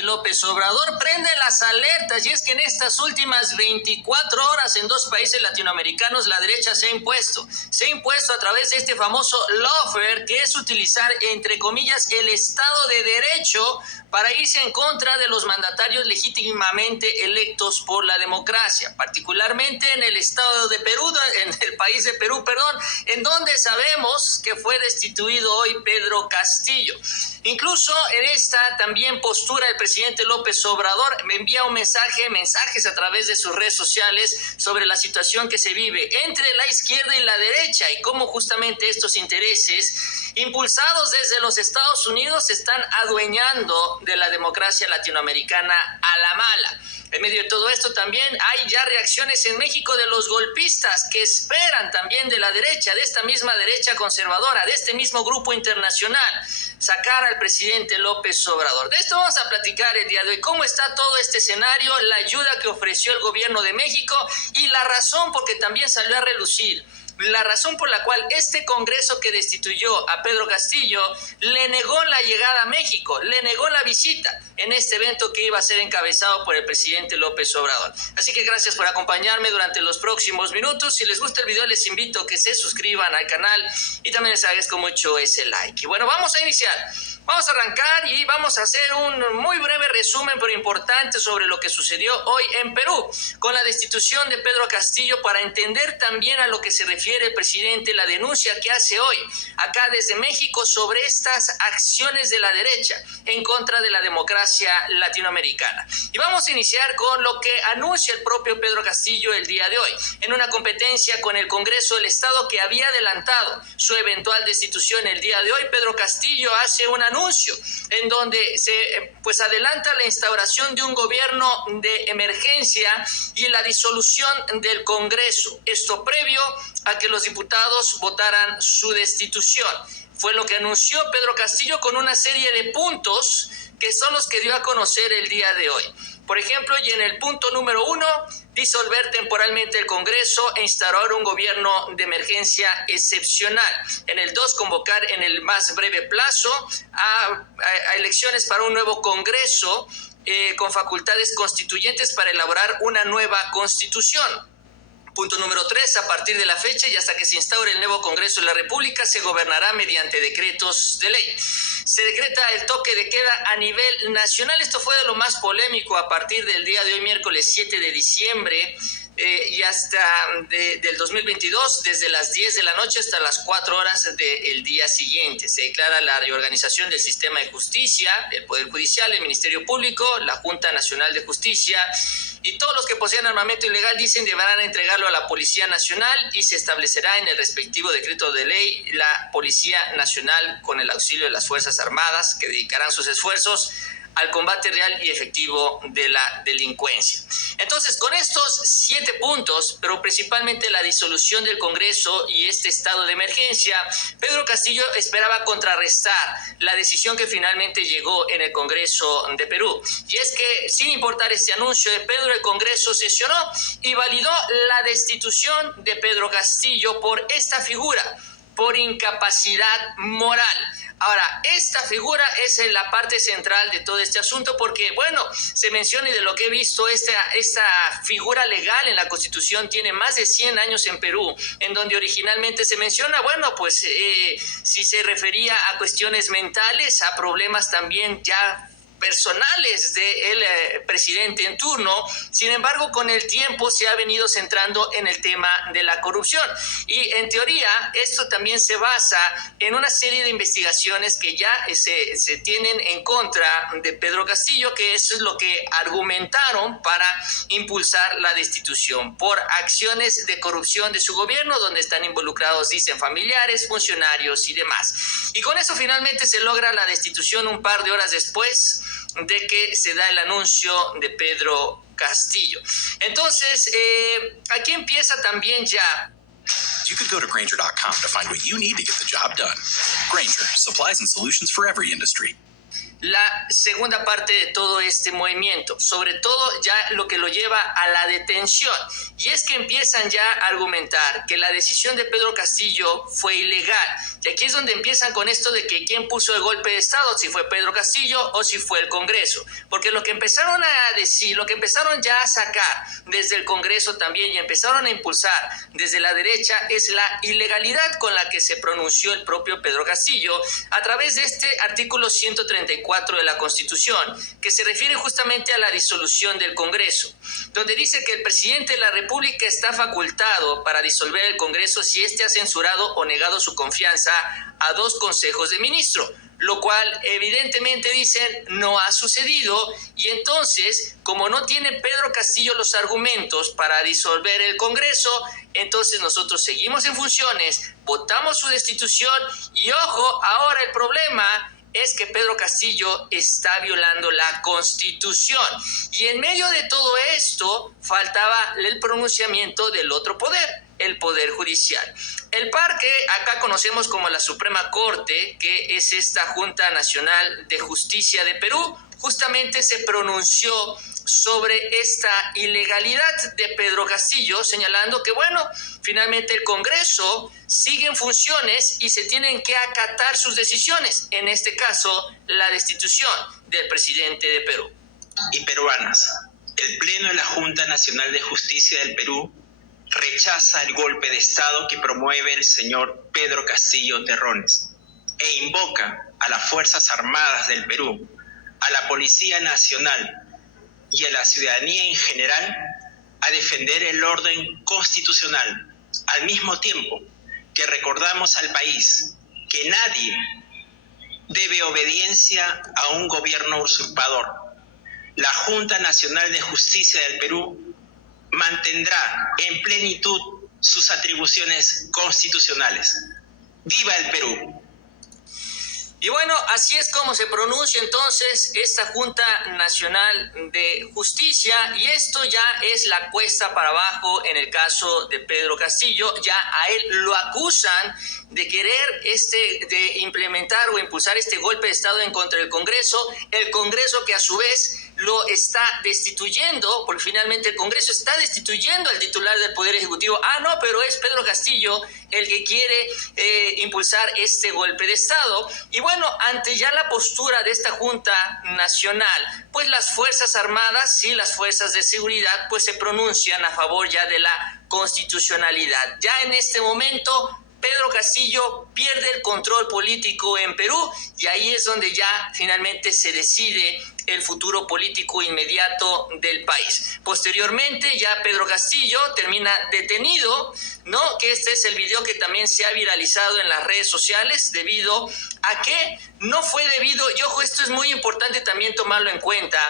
presidente López Obrador prende las alertas, y es que en estas últimas 24 horas en dos países latinoamericanos la derecha se ha impuesto a través de este famoso lawfare, que es utilizar entre comillas el Estado de Derecho para irse en contra de los mandatarios legítimamente electos por la democracia, particularmente en el estado de Perú, en el país de Perú, en donde sabemos que fue destituido hoy Pedro Castillo. Incluso en esta también postura el presidente López Obrador me envía mensajes a través de sus redes sociales sobre la situación que se vive entre la izquierda y la derecha y cómo justamente estos intereses impulsados desde los Estados Unidos se están adueñando de la democracia latinoamericana a la mala. En medio de todo esto también hay ya reacciones en México de los golpistas que esperan también de la derecha, de esta misma derecha conservadora, de este mismo grupo internacional, sacar al presidente López Obrador. De esto vamos a platicar el día de hoy. ¿Cómo está todo este escenario? La ayuda que ofreció el gobierno de México y la razón por que también salió a relucir. La razón por la cual este Congreso que destituyó a Pedro Castillo le negó la llegada a México, le negó la visita en este evento que iba a ser encabezado por el presidente López Obrador. Así que gracias por acompañarme durante los próximos minutos. Si les gusta el video, les invito a que se suscriban al canal y también les agradezco mucho ese like. Y bueno, vamos a iniciar. Vamos a arrancar y vamos a hacer un muy breve resumen, pero importante, sobre lo que sucedió hoy en Perú con la destitución de Pedro Castillo, para entender también a lo que se refiere el presidente, la denuncia que hace hoy acá desde México sobre estas acciones de la derecha en contra de la democracia latinoamericana. Y vamos a iniciar con lo que anuncia el propio Pedro Castillo el día de hoy, en una competencia con el Congreso del Estado que había adelantado su eventual destitución el día de hoy. Pedro Castillo hace un anuncio en donde se adelanta la instauración de un gobierno de emergencia y la disolución del Congreso. Esto previo a que los diputados votaran su destitución. Fue lo que anunció Pedro Castillo con una serie de puntos que son los que dio a conocer el día de hoy. Por ejemplo, y en el punto número 1, disolver temporalmente el Congreso e instaurar un gobierno de emergencia excepcional. En el 2, convocar en el más breve plazo a elecciones para un nuevo Congreso con facultades constituyentes para elaborar una nueva constitución. Punto número 3, a partir de la fecha y hasta que se instaure el nuevo Congreso de la República, se gobernará mediante decretos de ley. Se decreta el toque de queda a nivel nacional. Esto fue de lo más polémico a partir del día de hoy, miércoles 7 de diciembre, y hasta del 2022, desde las 10 de la noche hasta las 4 horas del día siguiente. Se declara la reorganización del sistema de justicia, el Poder Judicial, el Ministerio Público, la Junta Nacional de Justicia, y todos los que poseen armamento ilegal, dicen, deberán entregarlo a la Policía Nacional, y se establecerá en el respectivo decreto de ley la Policía Nacional con el auxilio de las Fuerzas Armadas, que dedicarán sus esfuerzos al combate real y efectivo de la delincuencia. Entonces, con estos 7 puntos, pero principalmente la disolución del Congreso y este estado de emergencia, Pedro Castillo esperaba contrarrestar la decisión que finalmente llegó en el Congreso de Perú. Y es que, sin importar este anuncio de Pedro, el Congreso sesionó y validó la destitución de Pedro Castillo por esta figura, por incapacidad moral. Ahora, esta figura es la parte central de todo este asunto porque, se menciona, y de lo que he visto, esta figura legal en la Constitución tiene más de 100 años en Perú, en donde originalmente se menciona, si se refería a cuestiones mentales, a problemas también ya personales del presidente en turno. Sin embargo, con el tiempo se ha venido centrando en el tema de la corrupción, y en teoría esto también se basa en una serie de investigaciones que ya se tienen en contra de Pedro Castillo, que eso es lo que argumentaron para impulsar la destitución, por acciones de corrupción de su gobierno, donde están involucrados, dicen, familiares, funcionarios y demás. Y con eso finalmente se logra la destitución un par de horas después de que se da el anuncio de Pedro Castillo. Entonces, aquí empieza también ya. You could go to Grainger.com to find what you need to get the job done. Grainger, supplies and solutions for every industry. la segunda parte de todo este movimiento, sobre todo ya lo que lo lleva a la detención, y es que empiezan ya a argumentar que la decisión de Pedro Castillo fue ilegal, y aquí es donde empiezan con esto de que quién puso el golpe de Estado, si fue Pedro Castillo o si fue el Congreso, porque lo que empezaron a decir, lo que empezaron ya a sacar desde el Congreso también y empezaron a impulsar desde la derecha es la ilegalidad con la que se pronunció el propio Pedro Castillo a través de este artículo 134 de la Constitución, que se refiere justamente a la disolución del Congreso, donde dice que el presidente de la República está facultado para disolver el Congreso si éste ha censurado o negado su confianza a 2 consejos de ministros, lo cual evidentemente dicen no ha sucedido, y entonces como no tiene Pedro Castillo los argumentos para disolver el Congreso, entonces nosotros seguimos en funciones, votamos su destitución y ojo, ahora el problema es que Pedro Castillo está violando la Constitución. Y en medio de todo esto faltaba el pronunciamiento del otro poder, el Poder Judicial. El par que acá conocemos como la Suprema Corte, que es esta Junta Nacional de Justicia de Perú, justamente se pronunció sobre esta ilegalidad de Pedro Castillo, señalando que, bueno, finalmente el Congreso sigue en funciones y se tienen que acatar sus decisiones, en este caso, la destitución del presidente de Perú. Y peruanas, el Pleno de la Junta Nacional de Justicia del Perú rechaza el golpe de Estado que promueve el señor Pedro Castillo Terrones e invoca a las Fuerzas Armadas del Perú, a la Policía Nacional y a la ciudadanía en general a defender el orden constitucional, al mismo tiempo que recordamos al país que nadie debe obediencia a un gobierno usurpador. La Junta Nacional de Justicia del Perú mantendrá en plenitud sus atribuciones constitucionales. ¡Viva el Perú! Y bueno, así es como se pronuncia entonces esta Junta Nacional de Justicia, y esto ya es la cuesta para abajo en el caso de Pedro Castillo. Ya a él lo acusan de querer de implementar o impulsar este golpe de Estado en contra del Congreso, el Congreso que a su vez lo está destituyendo, porque finalmente el Congreso está destituyendo al titular del Poder Ejecutivo. Ah, no, pero es Pedro Castillo el que quiere impulsar este golpe de Estado. Y bueno, ante ya la postura de esta Junta Nacional, pues las Fuerzas Armadas y las Fuerzas de Seguridad pues se pronuncian a favor ya de la constitucionalidad. Ya en este momento Pedro Castillo pierde el control político en Perú, y ahí es donde ya finalmente se decide el futuro político inmediato del país. Posteriormente ya Pedro Castillo termina detenido, ¿no? Que este es el video que también se ha viralizado en las redes sociales, debido a que no fue debido, y ojo, esto es muy importante también tomarlo en cuenta.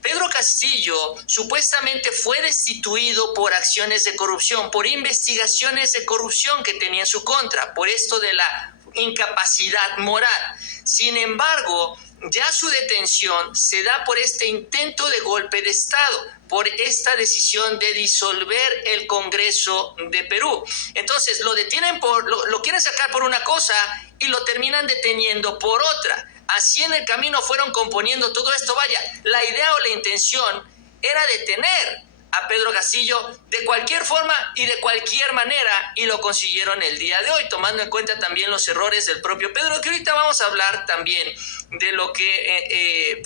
Pedro Castillo supuestamente fue destituido por acciones de corrupción, por investigaciones de corrupción que tenía en su contra, por esto de la incapacidad moral. Sin embargo, ya su detención se da por este intento de golpe de Estado, por esta decisión de disolver el Congreso de Perú. Entonces lo detienen lo quieren sacar por una cosa y lo terminan deteniendo por otra. Así en el camino fueron componiendo todo esto. Vaya, la idea o la intención era detener a Pedro Castillo de cualquier forma y de cualquier manera, y lo consiguieron el día de hoy, tomando en cuenta también los errores del propio Pedro, que ahorita vamos a hablar también de lo que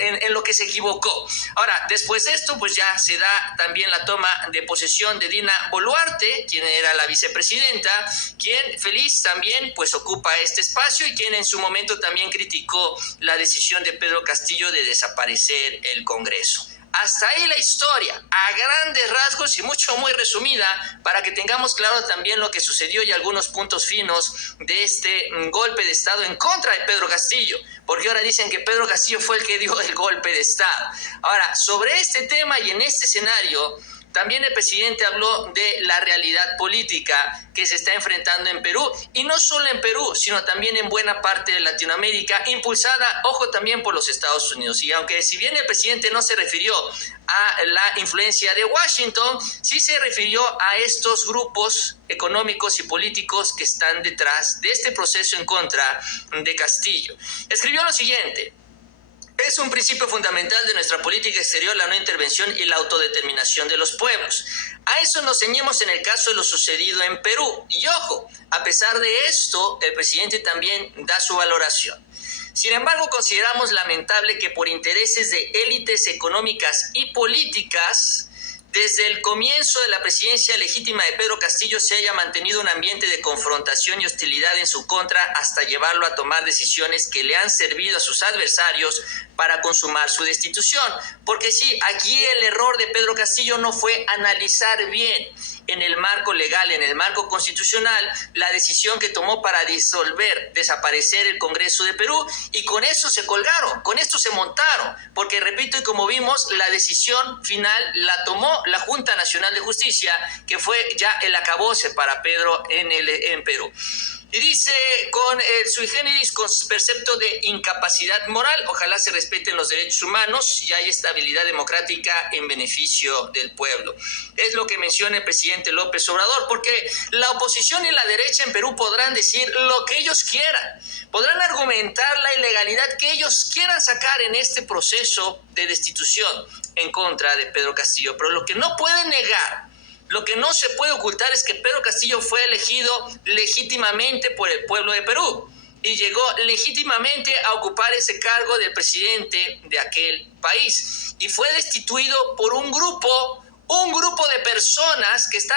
en lo que se equivocó. Ahora, después de esto, pues ya se da también la toma de posesión de Dina Boluarte, quien era la vicepresidenta, quien feliz también pues ocupa este espacio, y quien en su momento también criticó la decisión de Pedro Castillo de desaparecer el Congreso. Hasta ahí la historia, a grandes rasgos y muy resumida, para que tengamos claro también lo que sucedió y algunos puntos finos de este golpe de Estado en contra de Pedro Castillo, porque ahora dicen que Pedro Castillo fue el que dio el golpe de Estado. Ahora, sobre este tema y en este escenario, también el presidente habló de la realidad política que se está enfrentando en Perú, y no solo en Perú, sino también en buena parte de Latinoamérica, impulsada, ojo, también por los Estados Unidos. Y aunque si bien el presidente no se refirió a la influencia de Washington, sí se refirió a estos grupos económicos y políticos que están detrás de este proceso en contra de Castillo. Escribió lo siguiente: Es un principio fundamental de nuestra política exterior la no intervención y la autodeterminación de los pueblos. A eso nos ceñimos en el caso de lo sucedido en Perú. Y ojo, a pesar de esto, el presidente también da su valoración. Sin embargo, consideramos lamentable que por intereses de élites económicas y políticas, desde el comienzo de la presidencia legítima de Pedro Castillo se haya mantenido un ambiente de confrontación y hostilidad en su contra hasta llevarlo a tomar decisiones que le han servido a sus adversarios para consumar su destitución. Porque sí, aquí el error de Pedro Castillo no fue analizar bien en el marco legal, en el marco constitucional, la decisión que tomó para desaparecer el Congreso de Perú, y con eso se colgaron, con esto se montaron, porque repito, y como vimos, la decisión final la tomó la Junta Nacional de Justicia, que fue ya el acabose para Pedro en Perú. Y dice, con el sui generis, con precepto de incapacidad moral, ojalá se respeten los derechos humanos y hay estabilidad democrática en beneficio del pueblo. Es lo que menciona el presidente López Obrador, porque la oposición y la derecha en Perú podrán decir lo que ellos quieran, podrán argumentar la ilegalidad que ellos quieran sacar en este proceso de destitución en contra de Pedro Castillo, pero lo que no pueden negar, lo que no se puede ocultar es que Pedro Castillo fue elegido legítimamente por el pueblo de Perú y llegó legítimamente a ocupar ese cargo del presidente de aquel país y fue destituido por un grupo de personas que están